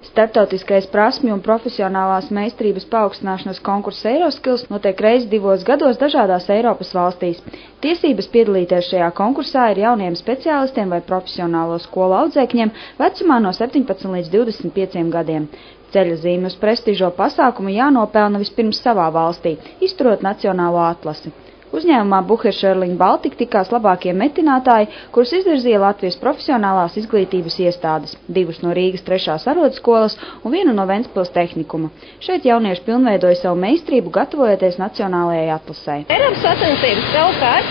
Starptautiskais prasmju un profesionālās meistarības paaugstināšanas konkurss Eiroskills notiek reizi 2 gados dažādās Eiropas valstīs. Tiesības piedalīties šajā konkursā ir jauniem speciālistiem vai profesionālo skolu audzēkņiem vecumā no 17 līdz 25 gadiem. Ceļa zīme uz prestižo pasākumu jānopelna vispirms savā valstī, izturot nacionālo atlasi. Uzņēmumā Bucher Schörling Baltic tikās labākie metinātāji, kurus izvirzīja Latvijas profesionālās izglītības iestādes, 2 no Rīgas 3. arodskolas un 1 no Ventspils tehnikuma. Šeit jaunieši pilnveidoja savu meistarību, gatavojoties nacionālajai atlasei. Eiropas sacensības savukārt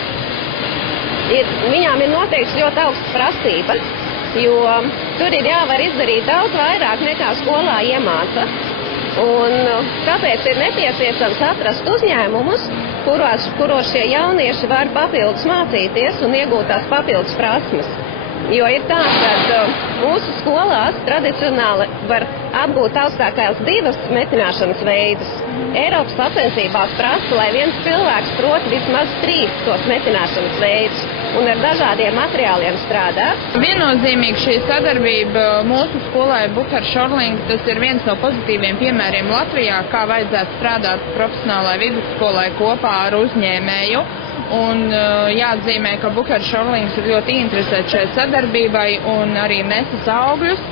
viņām ir noteikts ļoti augsts prasības, jo tur ir jāvar izdarīt daudz vairāk nekā skolā iemāca. Un tāpēc ir nepieciešams atrast uzņēmumus, kuros šie jaunieši var papildus mācīties un iegūt tās papildus prasmes. Jo ir tā, ka mūsu skolās tradicionāli var apgūt augstākās 2 metināšanas veidus. Eiropas sacensībās prasa, lai viens cilvēks prot vismaz 3 tos metināšanas veidus un ar dažādiem materiāliem strādā. Viennozīmīgi šī sadarbība mūsu skolai Bucher Schörling, tas ir viens no pozitīviem piemēriem Latvijā, kā vajadzētu strādāt profesionālai vidusskolai kopā ar uzņēmēju. Un jāatzīmē, ka Bucher Schörlings ir ļoti interesēts šai sadarbībai un arī nesas augļus,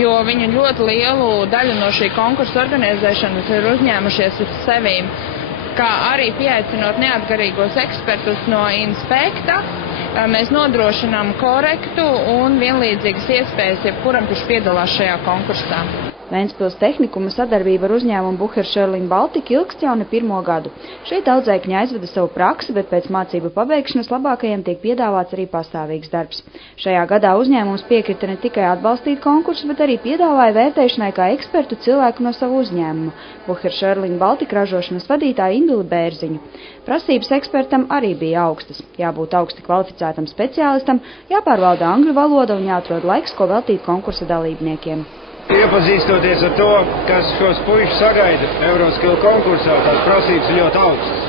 jo viņi ļoti lielu daļu no šī konkursa organizēšanas ir uzņēmušies uz sevīm, kā arī pieaicinot neatkarīgos ekspertus no Inspekta. Mēs nodrošinām korektu un vienlīdzīgas iespējas jebkuram, kurš piedalās šajā konkursā. Ventspils tehnikuma sadarbība ar uzņēmumu Bucher Schörling Baltic ilgst jau ne 1. gadu. Šeit audzēkņi aizveda savu praksi, bet pēc mācību pabeigšanas labākajiem tiek piedāvāts arī pastāvīgs darbs. Šajā gadā uzņēmums piekrita ne tikai atbalstīt konkursu, bet arī piedāvāja vērtēšanai kā ekspertu cilvēku no savu uzņēmumu – Bucher Schörling Baltic ražošanas vadītāju Induli Bērziņu. Prasības ekspertam arī bija augstas. Jābūt augsti kvalificētam speciālistam, jāpārvalda angļu valoda un jāatrod laiks, ko veltīt konkursa dalībniekiem. Iepazīstoties ar to, kas šos puišus sagaida Euroskills konkursā, tās prasības ir ļoti augstas.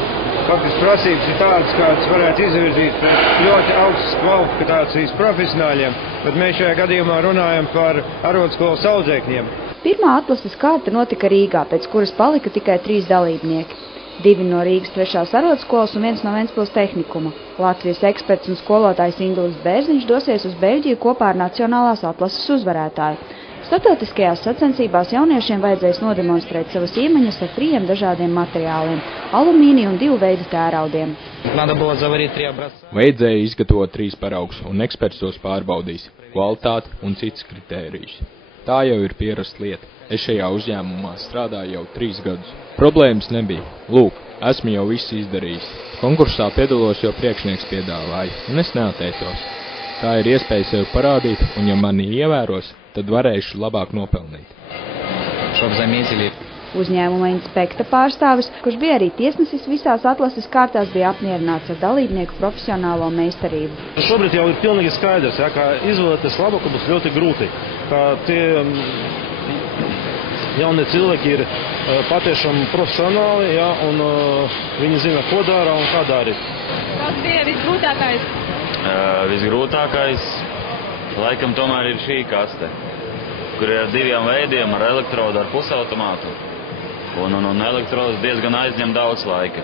Faktiski prasības ir tādas, kādas varētu izvirzīt pēc ļoti augstas kvalifikācijas profesionāļiem, bet mēs šajā gadījumā runājam par arodskolas audzēkņiem. Pirmā atlases kārta notika Rīgā, pēc kuras palika tikai 3 dalībnieki. 2 no Rīgas 3. arodskolas un 1 no Ventspils tehnikuma. Latvijas eksperts un skolotājs Indulis Bērziņš dosies uz Beļģiju kopā ar nacionālās atlases uzvarētāju. Starptautiskajās sacensībās jauniešiem vajadzēs nodemonstrēt savas iemaņas ar 3 dažādiem materiāliem – alumīniju un 2 veidu tēraudiem. Vajadzēja izgatavot 3 paraugus, un eksperts tos pārbaudīs – kvalitāti un citas kritērijus. Tā jau ir pierasta lieta. Es šajā uzņēmumā strādāju jau 3 gadus. Problēmas nebija. Lūk, esmu jau viss izdarījis. Konkursā piedalos, jo priekšnieks piedāvāja, un es neatteicos. Tā ir iespēja sevi parādīt, un ja mani ievēros, tad varēšu labāk nopelnīt. Uzņēmuma Inspekta pārstāvis, kurš bija arī tiesnesis visās atlases kārtās, bija apmierināts ar dalībnieku profesionālo meistarību. Šobrīd jau ir pilnīgi skaidrs, ka izvēlēties labāku būs ļoti grūti. Tie jaunie cilvēki ir patiešām profesionāli, un viņi zina, ko dara un kā darīt. Kas bija visgrūtākais? Visgrūtākais laikam tomēr ir šī kaste, kur ir ar 2 veidiem, ar elektrodu, ar pusautomātu. Un elektrods diezgan aizņem daudz laika.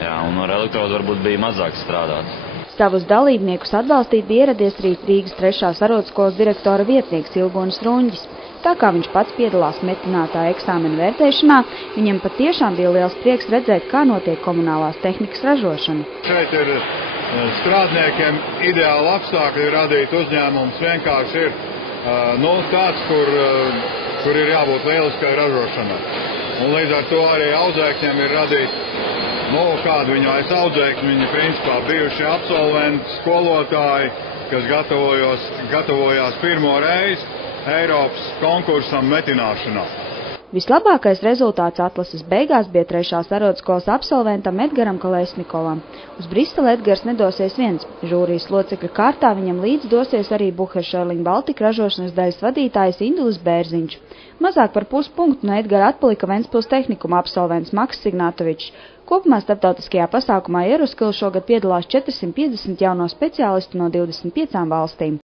Jā, un ar elektrodu varbūt bija mazāk strādāts. Savus dalībniekus atbalstīt bija ieradies arī Rīgas 3. arodskolas direktora vietnieks Ilgonis Runģis. Tā kā viņš pats piedalās metinātāja eksāmena vērtēšanā, viņam patiešām bija liels prieks redzēt, kā notiek komunālās tehnikas ražošana. Šeit ir strādniekiem ideāli apstākļi radīt uzņēmums vienkārši ir tāds, kur ir jābūt lieliskai ražošanai. Un līdz ar to arī audzēkņiem ir radīt, kādu viņu aiz audzēkņi, viņi principā bijuši absolventi, skolotāji, kas gatavojās pirmo reizi Eiropas konkursam metināšanā. Vislabākais rezultāts atlases beigās bija 3. arodskolas absolventam Edgaram Kolesnikovam. Uz Briseli Edgars nedosies viens. Žūrijas locekļu kārtā viņam līdz dosies arī Bucher Schörling Baltic ražošanas daļas vadītājs Indulis Bērziņš. Mazāk par puspunktu no Edgara atpalika Ventspils tehnikuma absolvents Maks Signatovičs. Kopumā starptautiskajā pasākumā Euroskills šogad piedalās 450 jauno speciālistu no 25 valstīm.